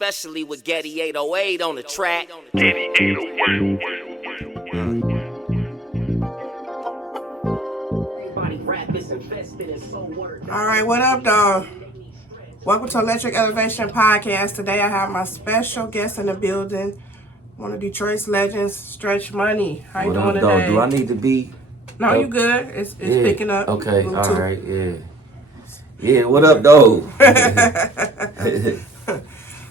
Especially with Getty 808 on the track. Getty 808. Alright, what up, dog? Welcome to Electric Elevation Podcast. Today I have my special guest in the building, one of Detroit's legends, Stretch Money. How you doing today? Do I need to be? No, you good. It's picking up. Okay, Bluetooth. all right, yeah. Yeah, what up, though?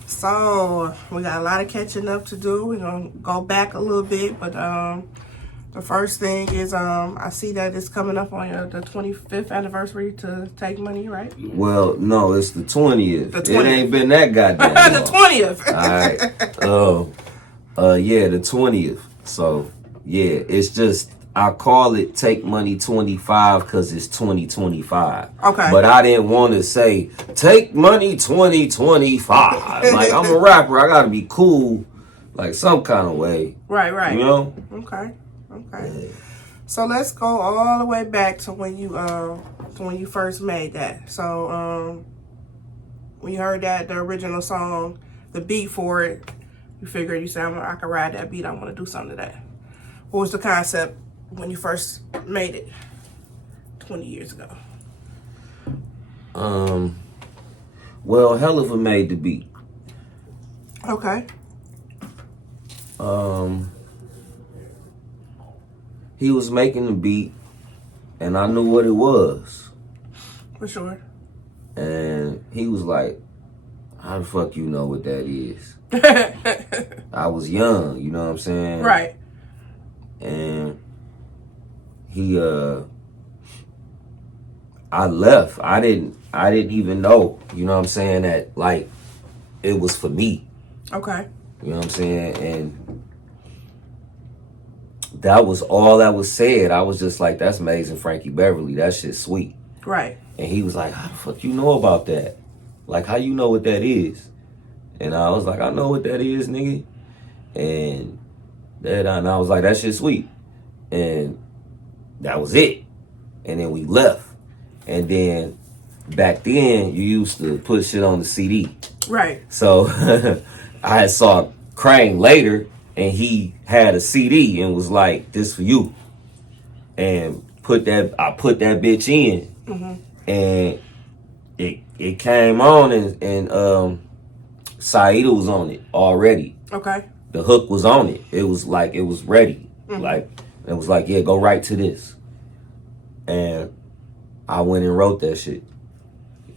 So, we got a lot of catching up to do. We're going to go back a little bit, but the first thing is I see that it's coming up on the 25th anniversary to Take Money, right? Well, no, it's the 20th. The 20th. It ain't been that goddamn long. The 20th. All right. Yeah, the 20th. So, yeah, it's just, I call it Take Money 25 because it's 2025. Okay. But I didn't want to say Take Money 2025. Like, I'm a rapper. I got to be cool, like, some kind of way. Right. You know? Okay. Yeah. So let's go all the way back to when you first made that. So when you heard that, the original song, the beat for it, you figured, you said, I can ride that beat, I want to do something to that. What was the concept when you first made it 20 years ago? Well, Helluva made the beat. Okay. He was making the beat, and I knew what it was. For sure. And he was like, how the fuck you know what that is? I was young, you know what I'm saying? Right. And he, I left. I didn't even know, you know what I'm saying, that, like, it was for me. Okay. You know what I'm saying? And that was all that was said. I was just like, that's amazing, Frankie Beverly. That shit's sweet. Right. And he was like, how the fuck you know about that? Like, how you know what that is? And I was like, I know what that is, nigga. And I was like, that shit's sweet. And that was it. And then we left. And then back then, you used to put shit on the CD. Right. So I had saw Crane later, and he had a CD and was like, this for you. And I put that bitch in. Mm-hmm. And it came on, and Saida was on it already. Okay. The hook was on it. It was like, it was ready. Mm-hmm. Like, it was like, yeah, go right to this. And I went and wrote that shit.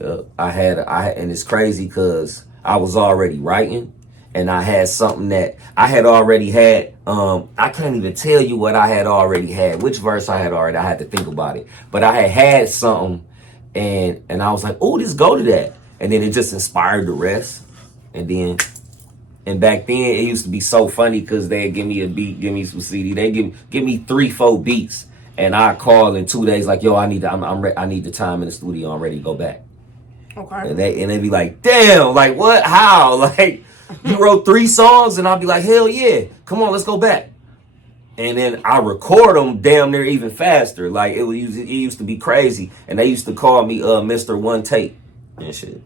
And it's crazy because I was already writing, and I had something that I had already had. I can't even tell you what I had already had, which verse I had already. I had to think about it. But I had something, and I was like, oh, just go to that. And then it just inspired the rest. And back then, it used to be so funny because they'd give me a beat, give me some CD. They give me 3-4 beats, and I call in 2 days like, yo, I need the time in the studio. I'm ready to go back. Okay. And they'd be like, damn, like what? How? Like, you wrote 3 songs? And I'll be like, hell yeah, come on, let's go back. And then I record them damn near even faster. Like, it used to be crazy. And they used to call me Mr. One Take and shit.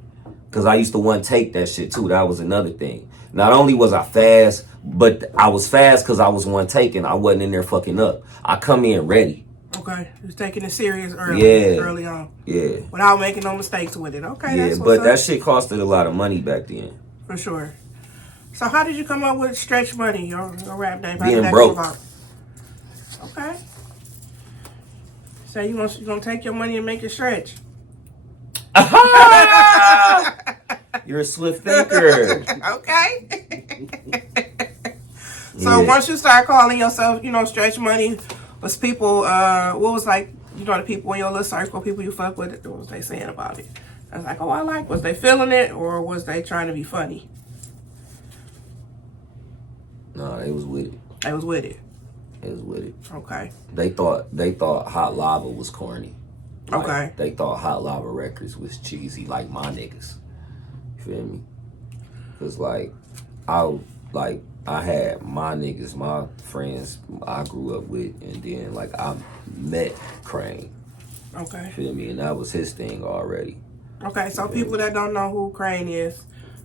Because I used to one take that shit too. That was another thing. Not only was I fast, but I was fast because I was one taking. I wasn't in there fucking up. I come in ready. Okay. You was taking it serious early on. Yeah. Without making no mistakes with it. Okay. Yeah, that's but what's that up. shit costed a lot of money back then. For sure. So how did you come up with Stretch Money, your rap name? How Being did that broke. come about? Okay. So you gonna take your money and make it stretch? You're a swift thinker. Okay. So once you start calling yourself, Stretch Money, was people, what was like, the people in your little circle, people you fuck with, what was they saying about it? I was like, oh, was they feeling it, or was they trying to be funny? No, they was with it. They was with it. They was with it. Okay. They thought Hot Lava was corny. Like, Okay. They thought Hot Lava Records was cheesy, like my niggas. You feel me? Cause I had my niggas, my friends I grew up with, and then I met Crane. Okay. Feel me? And that was his thing already. Okay, so people that don't know who Crane is,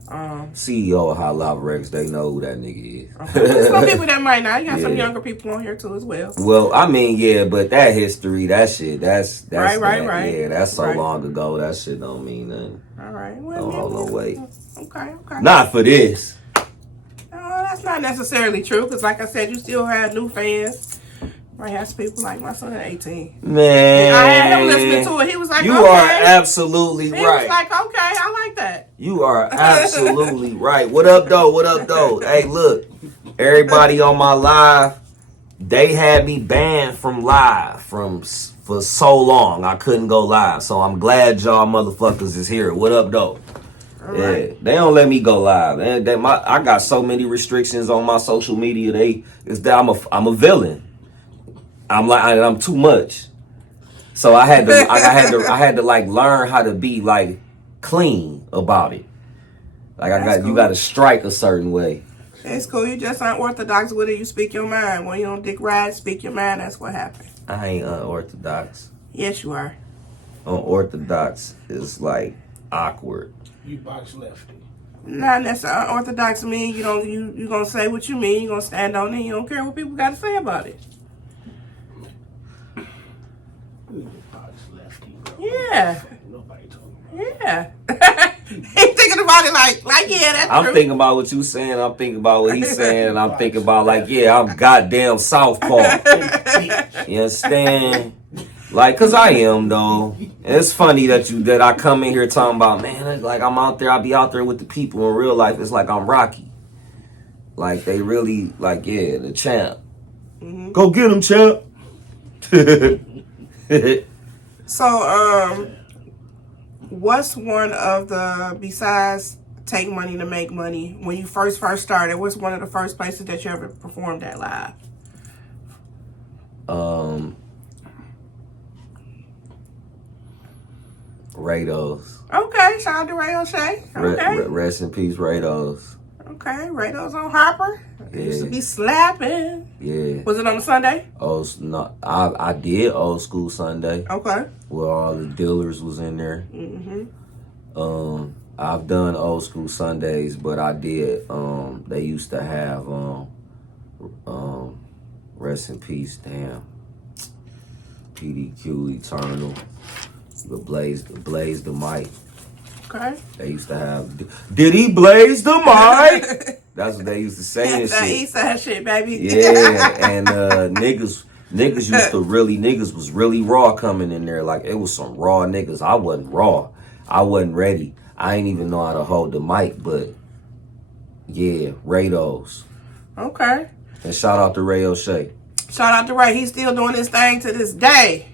CEO of High Lava Records, they know who that nigga is. Okay. Some people that might not. You got some Yeah. younger people on here too as well. Well, I mean, yeah, but that history, that shit, that's Right. Yeah, that's so Right. long ago. That shit don't mean nothing. All right. Don't hold no weight. Okay. Not for this. That's not necessarily true because, like I said, you still have new fans. Might have some people like my son at 18. Man, I had him listening to it. He was like, you okay. are absolutely He right. was like, okay, I like that. You are absolutely right. What up, though? Hey, look, everybody on my live, they had me banned from live for so long. I couldn't go live. So I'm glad y'all motherfuckers is here. What up, though? All Yeah, right. they don't let me go live. I got so many restrictions on my social media. I'm a villain. I'm too much. So I had to like learn how to be like clean about it. Like you got to strike a certain way. It's cool. You just unorthodox with it. You speak your mind. When you don't dick ride, speak your mind. That's what happened. I ain't unorthodox. Yes, you are. Unorthodox is like awkward. You box lefty. Not necessarily unorthodox mean you gonna say what you mean. You gonna stand on it. You don't care what people got to say about it. You box lefty, bro. Yeah. Nobody told me. Yeah. He's thinking about it like yeah, that's I'm true. thinking about what you saying. I'm thinking about what he's saying. And I'm thinking about like, yeah, I'm goddamn southpaw. You understand? Like, cause I am though. And it's funny that I come in here talking about, man, like I'm out there, I be out there with the people in real life. It's like I'm Rocky. Like they really, like, yeah, the champ. Mm-hmm. Go get him, champ. So, what's one of the, besides Take Money to Make Money, when you first started, what's one of the first places that you ever performed at live? Rados. Okay, shout out to Ray O'Shea. Okay. Rest in peace, Rados. Okay, Rados on Harper. It used to Yeah. be slapping. Yeah. Was it on a Sunday? No, I did Old School Sunday Okay. where all the dealers was in there. Mm-hmm. I've done Old School Sundays, but I did. They used to have rest in peace, damn. PDQ Eternal, the Blaze the Mic. Okay. They used to have. Did he blaze the mic? That's what they used to say and That's that shit. East Side shit, baby. Yeah, and niggas used to niggas was really raw coming in there. Like it was some raw niggas. I wasn't raw. I wasn't ready. I ain't even know how to hold the mic, but yeah, Rados. Okay. And shout out to Ray O'Shea. Shout out to Ray. He's still doing his thing to this day.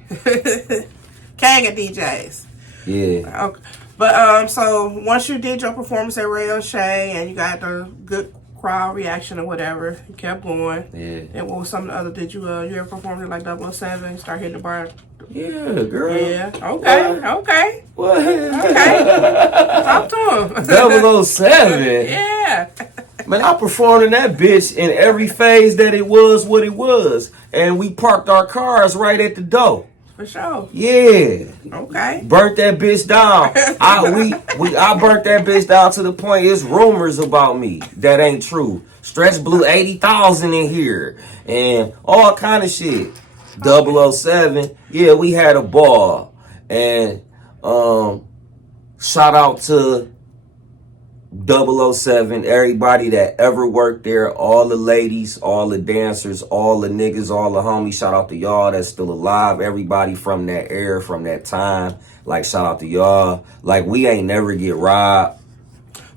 King of DJs. Yeah. Okay. But so once you did your performance at Ray O'Shea and you got the good crowd reaction or whatever, you kept going. Yeah. And what was some of the other? Did you ever perform at like 007? Start hitting the bar? Yeah, girl. Yeah. Okay. Okay. What? Talk to him. 007. Yeah. Man, I performed in that bitch in every phase that it was what it was. And we parked our cars right at the door. For sure. Yeah. Okay. Burnt that bitch down. I burnt that bitch down to the point it's rumors about me that ain't true. Stretch blew 80,000 in here and all kind of shit. 007. Yeah, we had a ball. And shout out to 007, everybody that ever worked there, all the ladies, all the dancers, all the niggas, all the homies. Shout out to y'all that's still alive. Everybody from that era, from that time. Like, shout out to y'all. Like, we ain't never get robbed.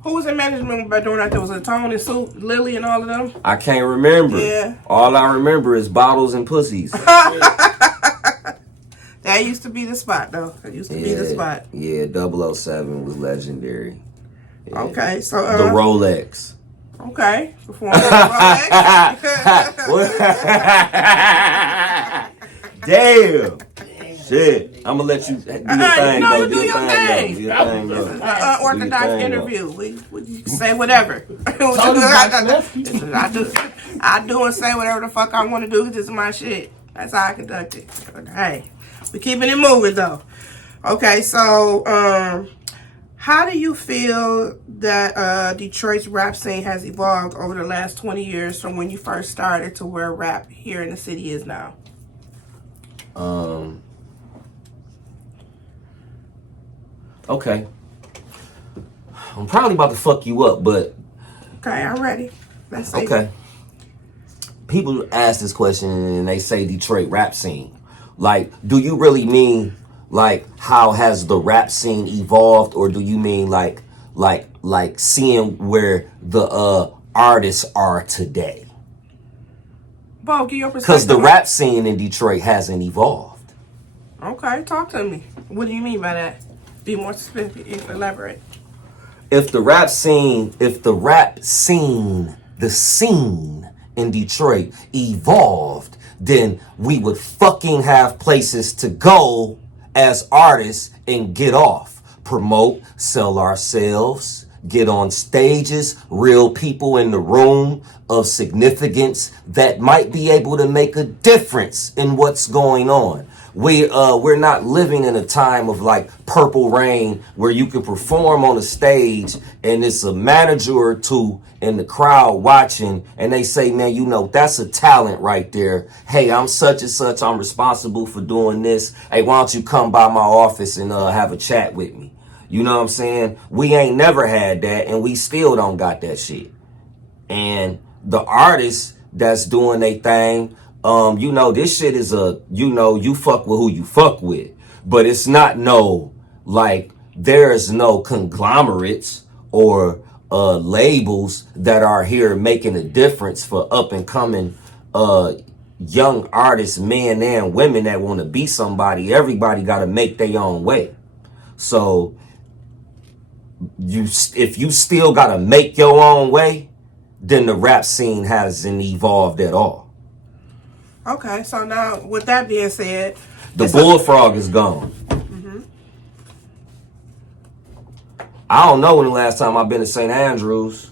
Who was in management by doing that? There was a Tony, Sue, Lily, and all of them. I can't remember. Yeah. All I remember is bottles and pussies. That used to be the spot, though. That used to be the spot. Yeah, 007 was legendary. Yeah. Okay, so The Rolex. Okay, performing Rolex. Damn. Shit. I'm gonna let you do your thing, no, though. you do your thing. Do your thing, though. Unorthodox Do your thing, interview. You can say whatever. I do and say whatever the fuck I want to do because this is my shit. That's how I conduct it. Hey, we keeping it moving though. Okay, so How do you feel that Detroit's rap scene has evolved over the last 20 years from when you first started to where rap here in the city is now? Okay. I'm probably about to fuck you up, but Okay, I'm ready. Let's see. okay. People ask this question and they say Detroit rap scene. Like, do you really mean like how has the rap scene evolved, or do you mean like seeing where the artists are today? Bo, give your perspective. Because the rap scene in Detroit hasn't evolved. Okay, talk to me. What do you mean by that? Be more specific, elaborate. If the scene in Detroit evolved, then we would fucking have places to go as artists and get off, promote, sell ourselves, get on stages, real people in the room of significance that might be able to make a difference in what's going on. We're not living in a time of like Purple Rain where you can perform on a stage and it's a manager or two in the crowd watching and they say, man, you know, that's a talent right there. Hey, I'm such and such. I'm responsible for doing this. Hey, why don't you come by my office and have a chat with me? You know what I'm saying? We ain't never had that and we still don't got that shit. And the artists that's doing their thing, you know, this shit is you fuck with who you fuck with, but it's not there's no conglomerates or labels that are here making a difference for up and coming young artists, men and women that want to be somebody. Everybody got to make their own way. So if you still got to make your own way, then the rap scene hasn't evolved at all. Okay, so now with that being said, the bullfrog is gone. Mm-hmm. I don't know when the last time I've been to St. Andrews.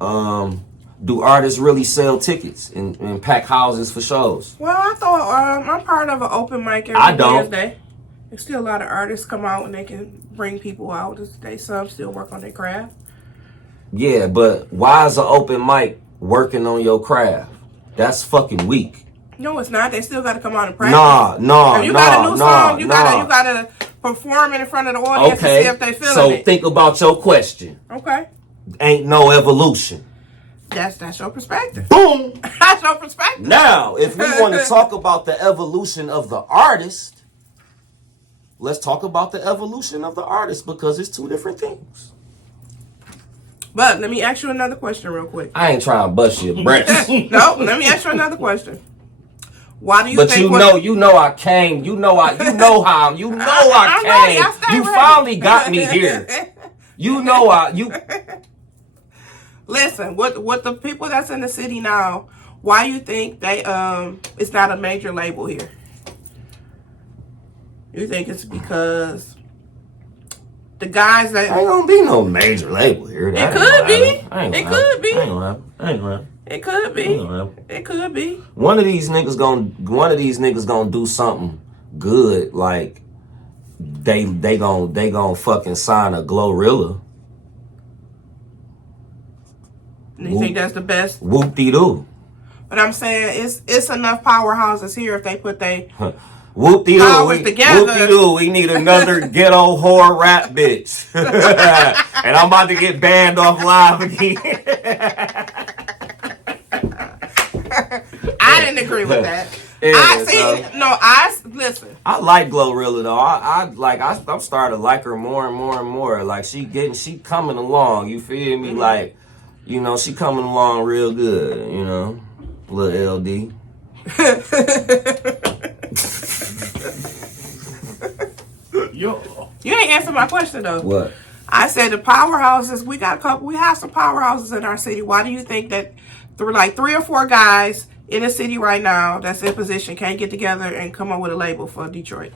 Do artists really sell tickets and pack houses for shows? Well, I thought I'm part of an open mic every Wednesday. There's still a lot of artists come out and they can bring people out. Some still work on their craft. Yeah, but why is an open mic working on your craft? That's fucking weak. No, it's not. They still got to come out and practice. No. If you got a new song, you gotta perform it in front of the audience to see if they feel it. So think about your question. Okay. Ain't no evolution. That's your perspective. Boom. That's your perspective. Now, if we want to talk about the evolution of the artist, let's talk about the evolution of the artist because it's two different things. But let me ask you another question real quick. I ain't trying to bust your breath. No, let me ask you another question. Why do you think? But you know I came. You know I came. You finally got me here. Listen, what the people that's in the city now, why you think they it's not a major label here? You think it's because the guys that ain't gonna be no major label here. It could be. It could be. One of these niggas gonna do something good. Like they gonna fucking sign a Glorilla. You think that's the best? Whoop-de-doo. But I'm saying it's enough powerhouses here if they put they whoop-de-doo. Together. Whoop-de-doo. We need another ghetto whore rap bitch. And I'm about to get banned off live again. I didn't agree with that. Listen. I like Glorilla though. I'm starting to like her more and more and more. Like she coming along. You feel me? Mm-hmm. Like, you know, she coming along real good. You know, little LD. Yo. You ain't answered my question though. What? I said the powerhouses. We have some powerhouses in our city. Why do you think that three or four guys in the city right now that's in position can't get together and come up with a label for Detroit?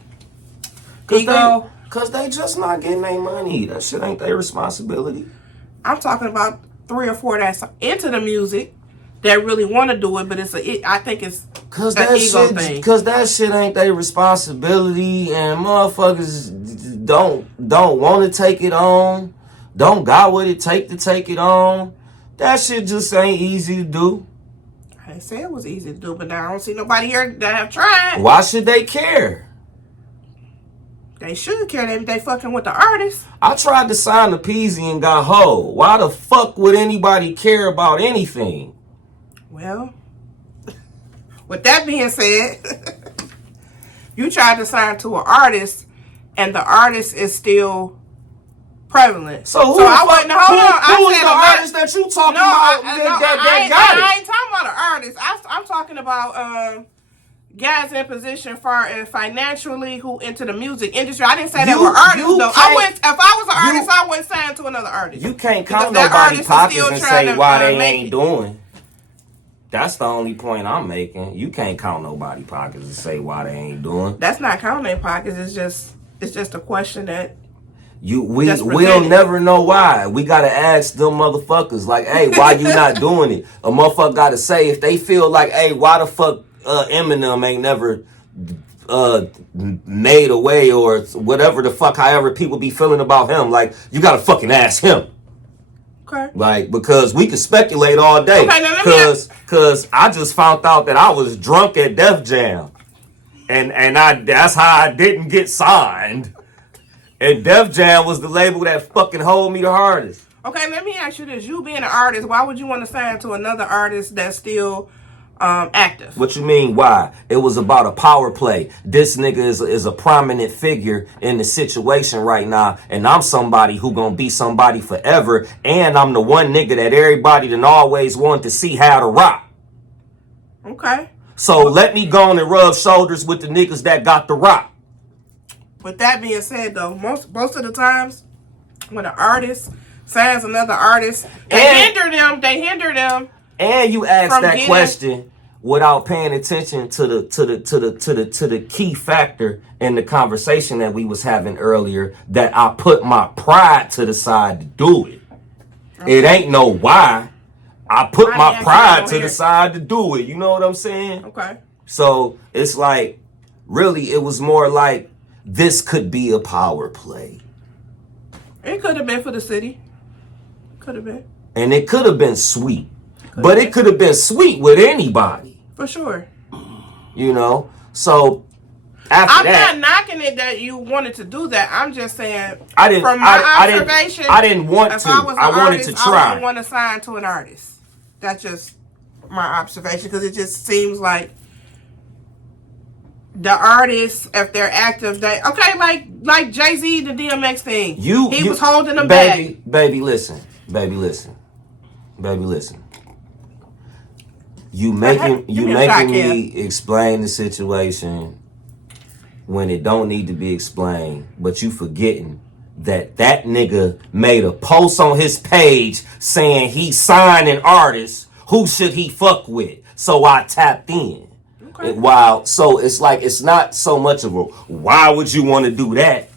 Cause they just not getting their money. That shit ain't their responsibility. I'm talking about 3 or 4 that's into the music that really want to do it, but I think it's an ego thing. Cause that shit ain't their responsibility, and motherfuckers don't want to take it on, don't got what it take to take it on, that shit just ain't easy to do. I didn't say it was easy to do, but now I don't see nobody here that have tried. Why should they care? They should care. They fucking with the artist. I tried to sign the Peasy and got hoe. Why the fuck would anybody care about anything? Well, with that being said, you tried to sign to an artist, and the artist is still prevalent. So who I wasn't. Hold on. Who is the artist that you talking about? I ain't talking about an artist. I'm talking about guys in position far as financially who into the music industry. I didn't say they were artists though. If I was an artist, I wouldn't sign to another artist. You can't count nobody's pockets and say why they ain't doing. That's the only point I'm making. You can't count nobody's pockets and say why they ain't doing. That's not counting their pockets. It's just a question that we'll never know why. We gotta ask them motherfuckers like, hey, why you not doing it? A motherfucker gotta say if they feel like, hey, why the fuck Eminem ain't never made a way or whatever the fuck, however people be feeling about him. Like, you gotta fucking ask him. Okay. Like, because we can speculate all day. Okay, Cause I just found out that I was drunk at Def Jam. And that's how I didn't get signed. And Def Jam was the label that fucking hold me the hardest. Okay, let me ask you this. You being an artist, why would you want to sign to another artist that's still active? What you mean, why? It was about a power play. This nigga is a prominent figure in the situation right now, and I'm somebody who gonna be somebody forever, and I'm the one nigga that everybody done always wanted to see how to rock. Okay. So let me go on and rub shoulders with the niggas that got the rock. With that being said, though, most of the times when an artist signs another artist, they hinder them. And you ask that question without paying attention to the key factor in the conversation that we was having earlier, that I put my pride to the side to do it. Okay. It ain't no why. I put my pride to the side to do it. You know what I'm saying? Okay. So it's like, really, it was more like, this could be a power play. It could have been for the city. Could have been. And it could have been sweet. But it could have been sweet with anybody. For sure. You know? So, I'm not knocking it that you wanted to do that. I'm just saying, I didn't want to. I wanted to try. I wouldn't want to sign to an artist. That's just my observation, because it just seems like the artists, if they're active, like Jay-Z, the DMX thing. He was holding them back. Baby, listen. You making me explain the situation when it don't need to be explained, but you forgetting that nigga made a post on his page saying he signed an artist. Who should he fuck with? So I tapped in. Okay. So it's like, it's not so much of a, why would you want to do that?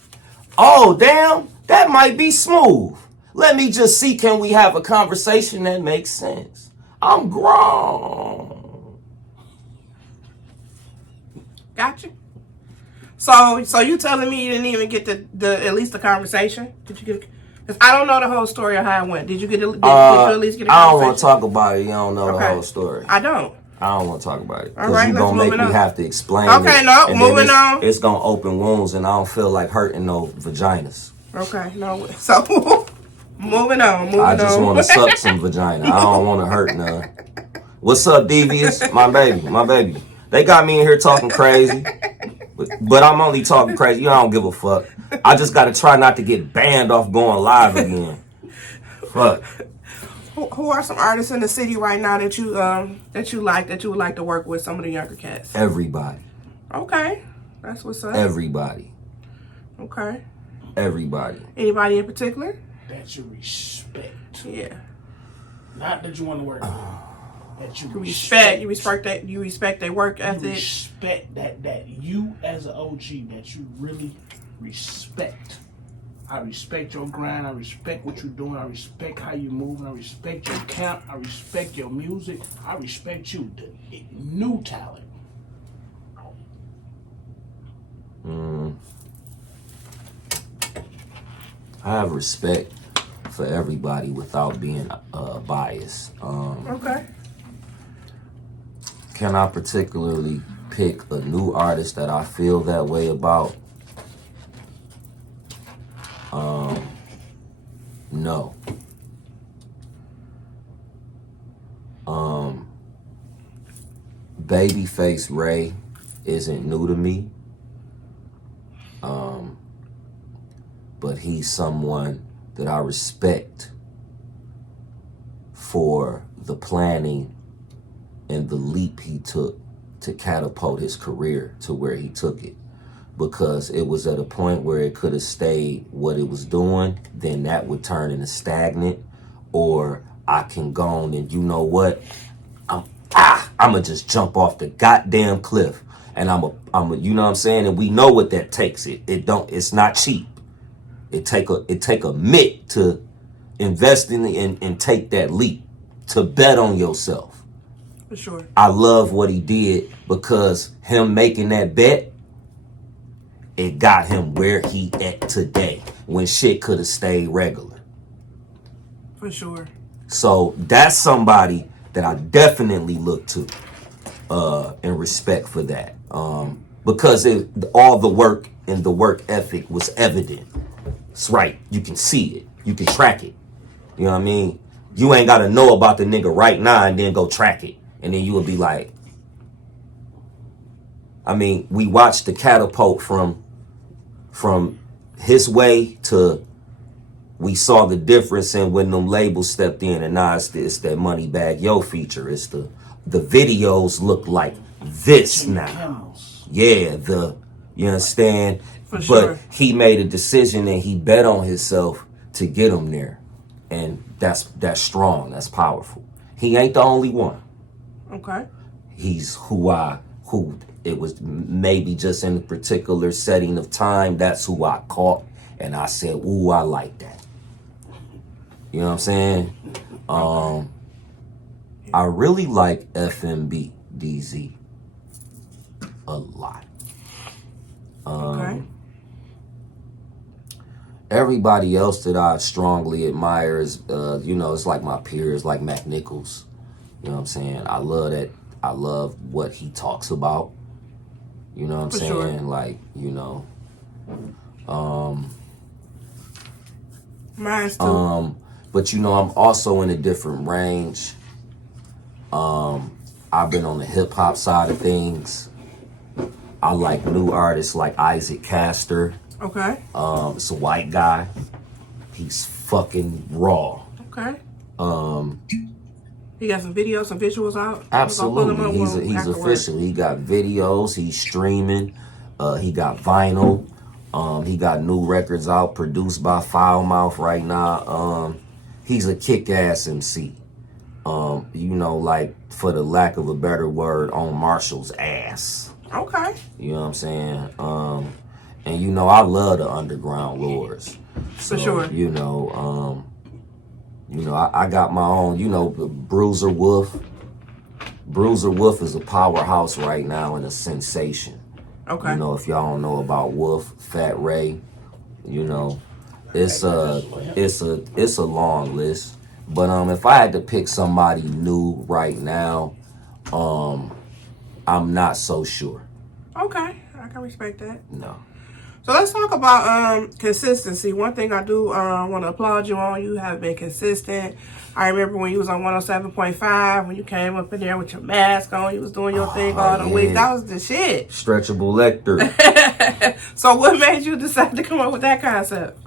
Oh, damn, that might be smooth. Let me just see, can we have a conversation that makes sense? I'm grown. Gotcha. So you telling me you didn't even get the at least the conversation? Did you get? Because I don't know the whole story of how it went. Did you get? Did you at least get a conversation? I don't want to talk about it. You don't know the whole story. I don't want to talk about it. All right, you're going to make me have to explain it. Okay, no, moving on. It's going to open wounds, and I don't feel like hurting no vaginas. Okay, no. So, moving on. I just want to suck some vagina. I don't want to hurt none. What's up, Devious? My baby. They got me in here talking crazy. But I'm only talking crazy. I don't give a fuck. I just got to try not to get banned off going live again. Fuck. Who are some artists in the city right now that you would like to work with, some of the younger cats? Everybody. Okay. That's what's up. Everybody. Okay. Everybody. Anybody in particular? That you respect. Yeah. Not that you want to work with. That you respect their work ethic. You respect that you as an OG, that you really respect. I respect your grind. I respect what you're doing. I respect how you move. I respect your camp. I respect your music. I respect you, the new talent. I have respect for everybody without being biased. Okay. Can I particularly pick a new artist that I feel that way about? No. Babyface Ray isn't new to me. But he's someone that I respect for the planning and the leap he took to catapult his career to where he took it. Because it was at a point where it could have stayed what it was doing, then that would turn into stagnant. Or I can go on and, you know what, I'ma just jump off the goddamn cliff. And I'm a, you know what I'm saying? And we know what that takes. It's not cheap. It take a mitt to invest in and take that leap, to bet on yourself. For sure. I love what he did because him making that bet, it got him where he at today when shit could have stayed regular. For sure. So that's somebody that I definitely look to and respect for that. Because all the work and the work ethic was evident. It's right. You can see it. You can track it. You know what I mean? You ain't got to know about the nigga right now and then go track it. And then you would be like, I mean, we watched the catapult from his way to, we saw the difference in when them labels stepped in, and now it's that Moneybagg Yo feature. It's the videos look like this now. Yeah, you understand? For sure. But he made a decision and he bet on himself to get him there. And that's strong. That's powerful. He ain't the only one. Okay. He's who it was maybe just in a particular setting of time. That's who I caught. And I said, ooh, I like that. You know what I'm saying? I really like FMB DZ a lot. Okay. Everybody else that I strongly admire is, it's like my peers, like Mac Nichols. You know what I'm saying? I love that. I love what he talks about. You know what I'm saying? Sure. Like, Mine's too. But I'm also in a different range. I've been on the hip hop side of things. I like new artists like Isaac Castor. Okay. It's a white guy. He's fucking raw. Okay. He got some videos, some visuals out. Absolutely. He's official. He got videos. He's streaming. He got vinyl. He got new records out produced by Foulmouth right now. He's a kick-ass MC. Like, for the lack of a better word, on Marshall's ass. Okay. You know what I'm saying? And I love the underground lords. So, For sure. I got my own, Bruiser Wolf. Bruiser Wolf is a powerhouse right now and a sensation. Okay. If y'all don't know about Wolf, Fat Ray, it's a long list. But if I had to pick somebody new right now, I'm not so sure. Okay. I can respect that. No. So let's talk about consistency. One thing I do want to applaud you on, you have been consistent. I remember when you was on 107.5, when you came up in there with your mask on, you was doing your thing all the week. That was the shit. Stretchable Lecter. So what made you decide to come up with that concept?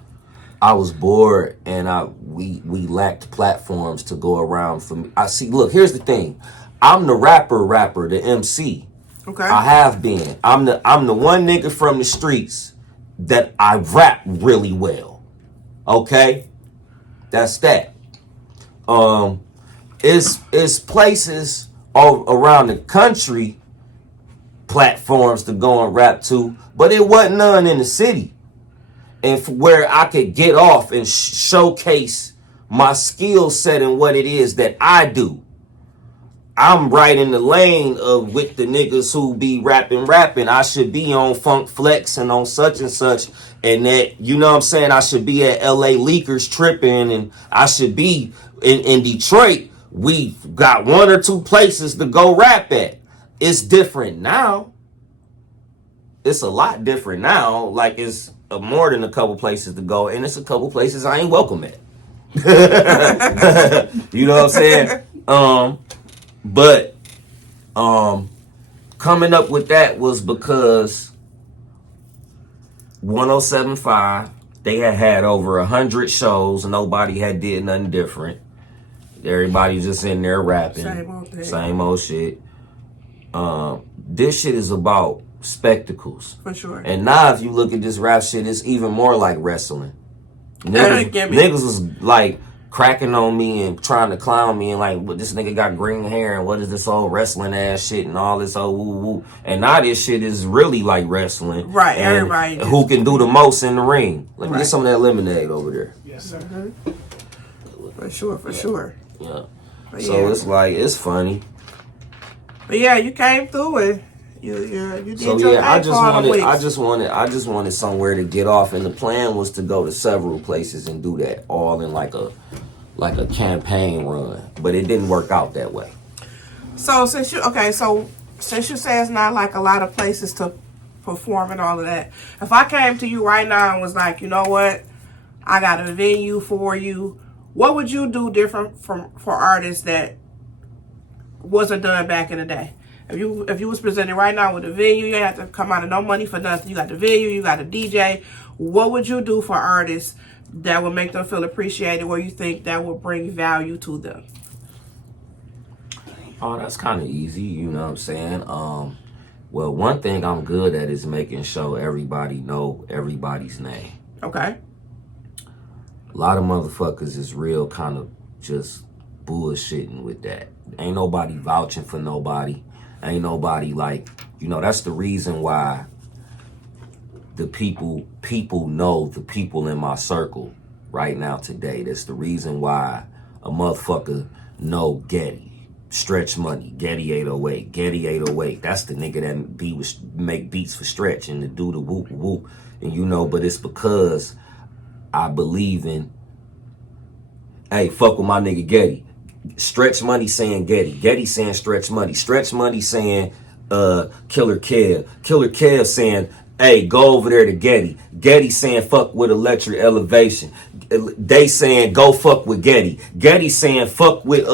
I was bored and we lacked platforms to go around for me. Look, here's the thing. I'm the rapper, the MC. Okay. I have been. I'm the one nigga from the streets that I rap really well. Okay? That's that. It's places all around the country, platforms to go and rap to, but it wasn't none in the city. And where I could get off and showcase my skill set and what it is that I do. I'm right in the lane of with the niggas who be rapping. I should be on Funk Flex and on such and such. And that, you know what I'm saying? I should be at LA Leakers tripping, and I should be in Detroit. We got one or two places to go rap at. It's different now. It's a lot different now. Like, it's more than a couple places to go, and it's a couple places I ain't welcome at. You know what I'm saying? But coming up with that was because 107.5, they had over 100 shows. Nobody had did nothing different. Everybody just in there rapping. Same old thing. Same old shit. This shit is about spectacles. For sure. And now if you look at this rap shit, it's even more like wrestling. Niggas was like cracking on me and trying to clown me and like, what, this nigga got green hair and what is this old wrestling ass shit and all this old woo woo. And now this shit is really like wrestling. Right, and everybody. who can do the most in the ring. Let me Right. get some of that lemonade over there. Yes, sir. For sure, for sure. Yeah. But So yeah. it's like, it's funny. But yeah, you came through it. You did So your yeah, I thing for all the weeks. just wanted somewhere to get off, and the plan was to go to several places and do that all in like a campaign run, but it didn't work out that way. So since you say it's not like a lot of places to perform and all of that, if I came to you right now and was like, you know what, I got a venue for you, what would you do different for artists that wasn't done back in the day? If you was presented right now with a venue, you have to come out of no money for nothing. You got the venue, you got a DJ. What would you do for artists that would make them feel appreciated, where you think that would bring value to them? Oh, that's kind of easy, you know what I'm saying? Well, one thing I'm good at is making sure everybody know everybody's name. Okay. A lot of motherfuckers is real kind of just bullshitting with that. Ain't nobody vouching for nobody. Ain't nobody like, you know, that's the reason why the people know the people in my circle right now today. That's the reason why a motherfucker know Getty, Stretch Money, Getty 808, Getty 808. That's the nigga that make beats for Stretch and to do the whoop whoop. And you know, but it's because I believe in, hey, fuck with my nigga Getty. Stretch Money saying Getty. Getty saying Stretch Money. Stretch Money saying Killer Kev. Killer Kev saying, hey, go over there to Getty. Getty saying fuck with Electric Elevation. They saying go fuck with Getty. Getty saying fuck with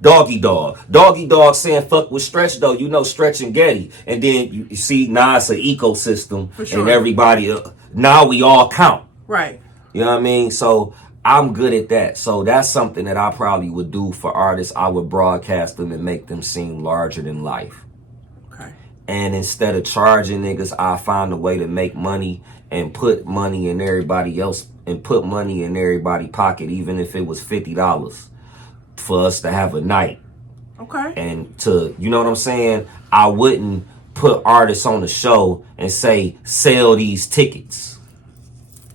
Doggy Dog. Doggy Dog saying fuck with Stretch though. You know Stretch and Getty. And then you see now it's an ecosystem. For sure. And everybody now we all count. Right. You know what I mean? So I'm good at that. So that's something that I probably would do for artists. I would broadcast them and make them seem larger than life. Okay. And instead of charging niggas, I find a way to make money and put money in everybody else and put money in everybody's pocket, even if it was $50 for us to have a night. Okay. And to, you know what I'm saying? I wouldn't put artists on the show and say, sell these tickets.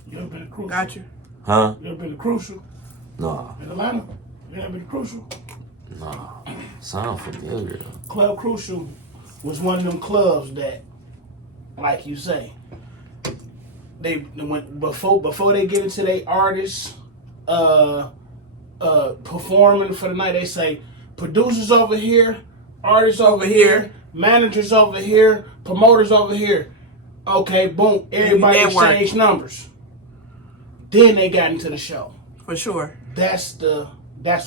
You ever been to Crucial? Got you. Huh? You ever been to Crucial No. in Atlanta? You ever been to Crucial? No. Sound familiar though. Club Crucial was one of them clubs that, like you say, before they get into their artists performing for the night, they say producers over here, artists over here, managers over here, promoters over here. Okay, boom, everybody exchanged numbers. Then they got into the show. For sure. That's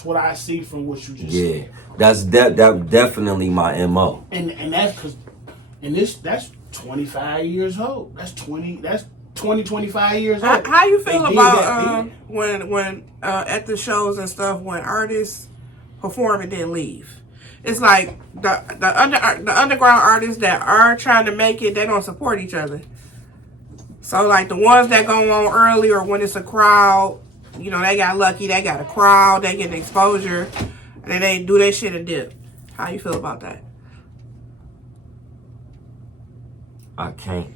what I see from what you just Yeah, said. that's definitely my MO. And that's because, that's 25 years old. That's 25 years old. How you feel They did about that then. when at the shows and stuff, when artists perform and then leave? It's like the underground artists that are trying to make it, they don't support each other. So like the ones that go on early, or when it's a crowd, you know, they got lucky, they got a crowd, they get exposure, and then they do their shit and dip. How you feel about that? I can't.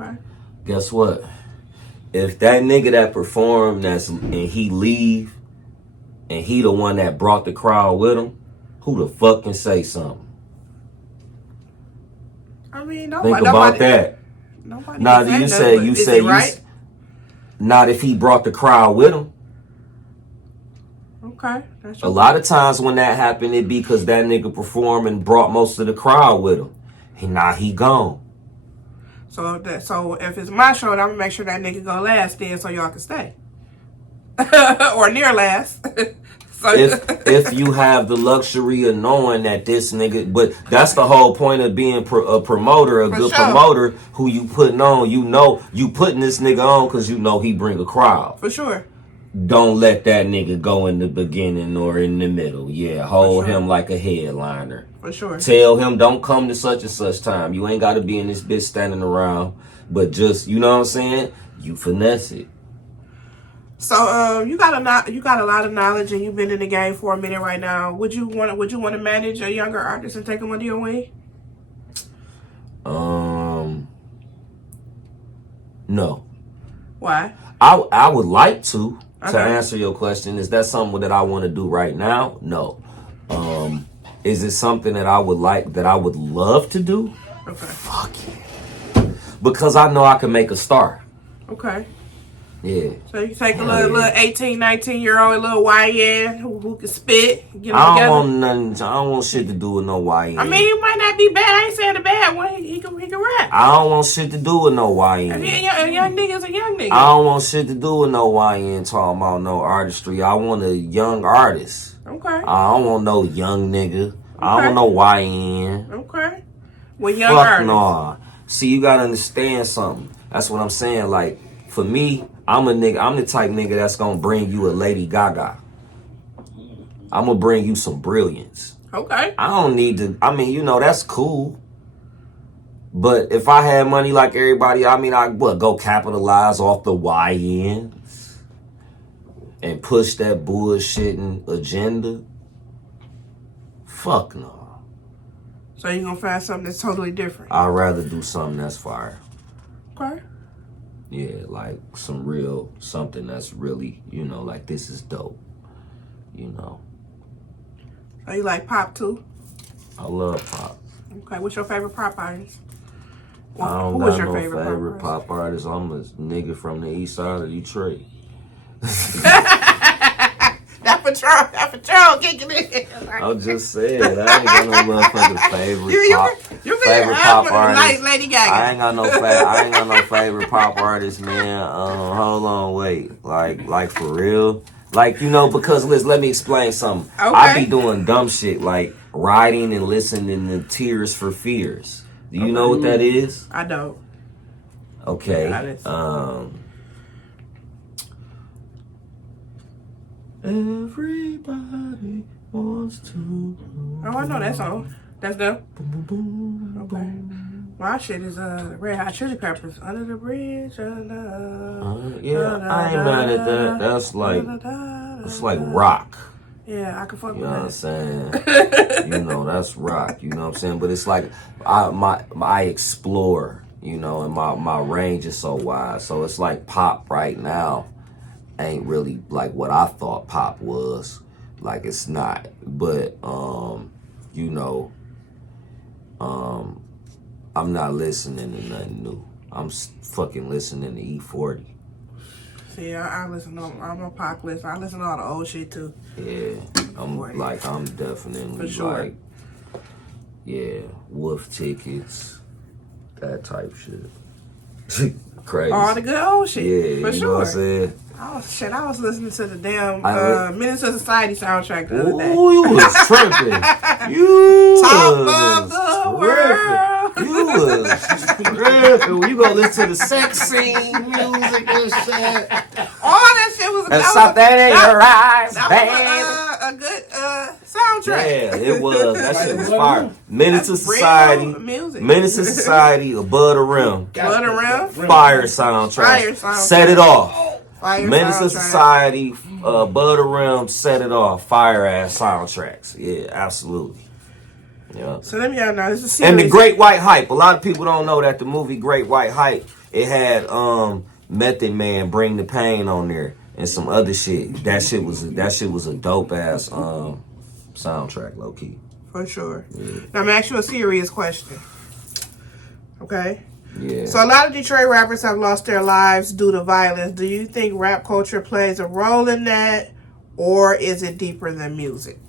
Okay. Guess what? If that nigga that performed and he leave and he the one that brought the crowd with him, who the fuck can say something? I mean, Think about that. Nobody Now, can you say say nothing, you but is say it right? not if he brought the crowd with him. Okay, that's A lot of times when that happened, it be because that nigga performed and brought most of the crowd with him. He gone. So if it's my show, I'm gonna make sure that nigga go last then, so y'all can stay, or near last. So If you have the luxury of knowing that this nigga, but that's the whole point of being a promoter, a For good sure. promoter who you putting on. You know you putting this nigga on because you know he bring a crowd. for sure. Don't let that nigga go in the beginning or in the middle. Yeah, hold For sure. him like a headliner. For sure. Tell him don't come to such and such time. You ain't got to be in this bitch standing around, but just you know what I'm saying. You finesse it. So you got a lot of knowledge, and you've been in the game for a minute right now. Would you want to manage a younger artist and take them under your wing? No. Why? I would like to Okay. answer your question. Is that something that I want to do right now? No. Is it something that I would love to do? Okay. Fuck yeah. Because I know I can make a star. Okay. Yeah. So you take a Hell little yeah. 18, 19-year-old little YN who can spit, get them I don't together. want nothing. I don't want shit to do with no YN. I mean, he might not be bad. I ain't saying the bad one. He can rap. I don't want shit to do with no YN. I mean, a young nigga's a young nigga. I don't want shit to do with no YN talking about no artistry. I want a young artist. Okay. I don't want no young nigga. I don't want no YN. Okay. Well, young Fuck artists. no. See, you gotta understand something. That's what I'm saying. Like, for me, I'm the type nigga that's gonna bring you a Lady Gaga. I'm gonna bring you some brilliance. Okay. I don't need to, I mean, you know, that's cool. But if I had money like everybody, I mean, go capitalize off the YNs and push that bullshitting agenda? Fuck no. So you're going to find something that's totally different. I'd rather do something that's fire. Okay. Yeah, like something that's really, you know, like this is dope. You know. So you like pop too? I love pop. Okay. What's your favorite pop artist? I don't Who got was your no favorite favorite pop pop artist. I'm a nigga from the east side of Detroit. That patrol kicking in. I'm just saying, I ain't got no motherfucking favorite You favorite pop like artist. Lady Gaga. I ain't got no favorite pop artist, man. Hold on, wait. Like for real? Like, you know, because let me explain something. Okay. I be doing dumb shit like writing and listening to Tears for Fears. Do you know what that is? I don't. Okay. Got it. Everybody wants to. Oh, I know that song. That's them. Okay. My shit is Red Hot Chili Peppers. Under the Bridge of Love. Yeah, I ain't mad at that. That's like rock. Yeah, I can fuck You with know what I'm that. saying? You know, that's rock. You know what I'm saying? But it's like I explore, you know, and my range is so wide. So it's like pop right now ain't really like what I thought pop was. Like it's not. But you know, I'm not listening to nothing new. I'm fucking listening to E40. See, I listen to, I'm a pop list. I listen to all the old shit too. Yeah, I'm definitely For sure. like, yeah, Wolf Tickets, that type shit. Crazy. All the good old shit. Yeah, For you sure. know what I'm saying? I was listening to the damn Menace to Society soundtrack the other day. Ooh, you was tripping. You Top of was the world. tripping. You was tripping. When you go listen to the sex scene music and shit. All that shit was And something in your eyes, baby. that was a good soundtrack. Yeah, it was. That shit was fire. Menace to That's real Society. music. Menace to Society, Above the Rim. Blood around. Fire soundtrack. Fire soundtrack. Set it off. Fire Menace to soundtrack. Society, Above the Rim, Set It Off. Fire ass soundtracks. Yeah, absolutely. Yeah. So let me out now. This is serious. And the Great White Hype. A lot of people don't know that the movie Great White Hype, it had Method Man, Bring the Pain on there. and some other shit. That shit was a dope ass soundtrack, low key. For sure. Now I'm gonna ask you a serious question. Okay. Yeah. So a lot of Detroit rappers have lost their lives due to violence. Do you think rap culture plays a role in that, or is it deeper than music?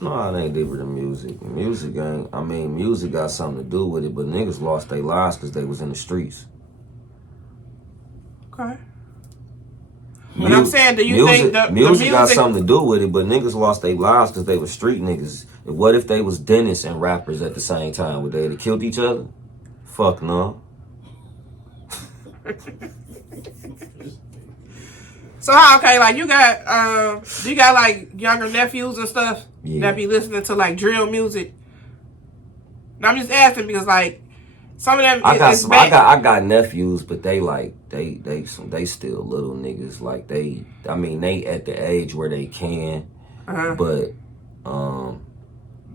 No, it ain't deeper than music. Music ain't. I mean, music got something to do with it, but niggas lost their lives because they was in the streets. Okay. But I'm saying, do you think the music got something to do with it, but niggas lost their lives because they were street niggas. What if they was dentists and rappers at the same time? Would they have killed each other? Fuck no. So how, okay, like you got like younger nephews and stuff that be listening to like drill music? Now, I'm just asking because like some of them I got nephews, but they still little niggas. Like they at the age where they can, but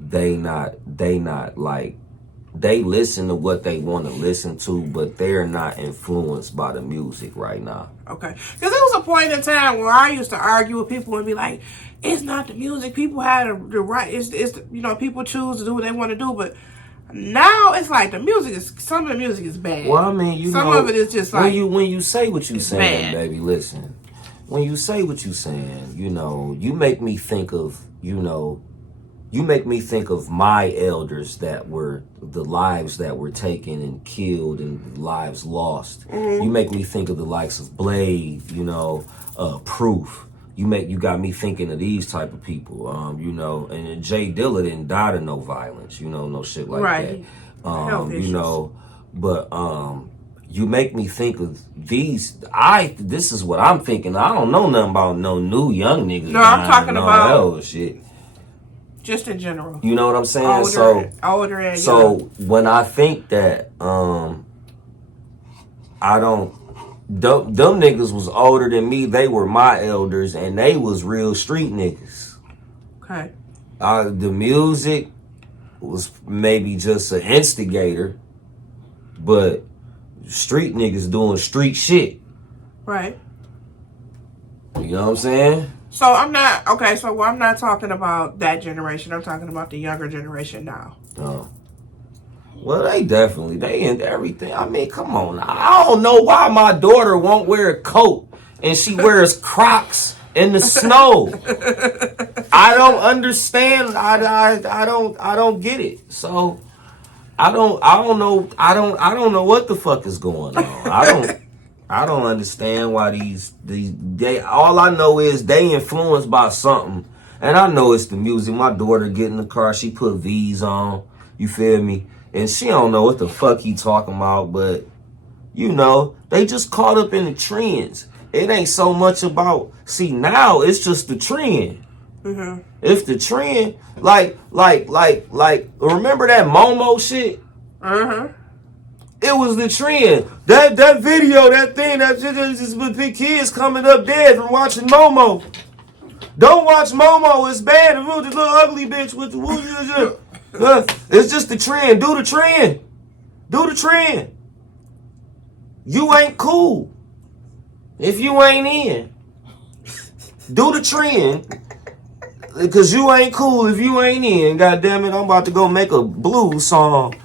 they not like. They listen to what they want to listen to, but they're not influenced by the music right now. Okay. Because there was a point in time where I used to argue with people and be like, it's not the music. People have the right, it's people choose to do what they want to do. But now it's like some of the music is bad. Well, I mean, some of it is just like. When you say what you saying, bad. baby, listen. When you say what you saying, you make me think of, you make me think of my elders that were the lives that were taken and killed and lives lost. You make me think of the likes of Blade, Proof. You got me thinking of these type of people, and Jay Dilla didn't die to no violence, no shit like right. that. But you make me think of these. This is what I'm thinking. I don't know nothing about no new young niggas. No, I'm talking about that old shit. Just in general. You know what I'm saying? Older and so when I think that, I don't. Them niggas was older than me. They were my elders, and they was real street niggas. Okay. The music was maybe just an instigator, but street niggas doing street shit. Right. You know what I'm saying? So I'm not talking about that generation. I'm talking about the younger generation now. Oh. Well, they into everything. I mean, come on. I don't know why my daughter won't wear a coat and she wears Crocs in the snow. I don't understand. I don't get it. So I don't know what the fuck is going on. I don't understand why they all I know is they influenced by something. And I know it's the music. My daughter get in the car, she put V's on. You feel me? And she don't know what the fuck he talking about, but they just caught up in the trends. It ain't so much about now it's just the trend. Mm-hmm. If the trend like remember that Momo shit? Uh-huh. It was the trend. That video, that thing, that just big kids coming up dead from watching Momo. Don't watch Momo. It's bad. The little ugly bitch with the it's just the trend. Do the trend. Do the trend. You ain't cool if you ain't in. Do the trend. Because you ain't cool if you ain't in. God damn it, I'm about to go make a blues song.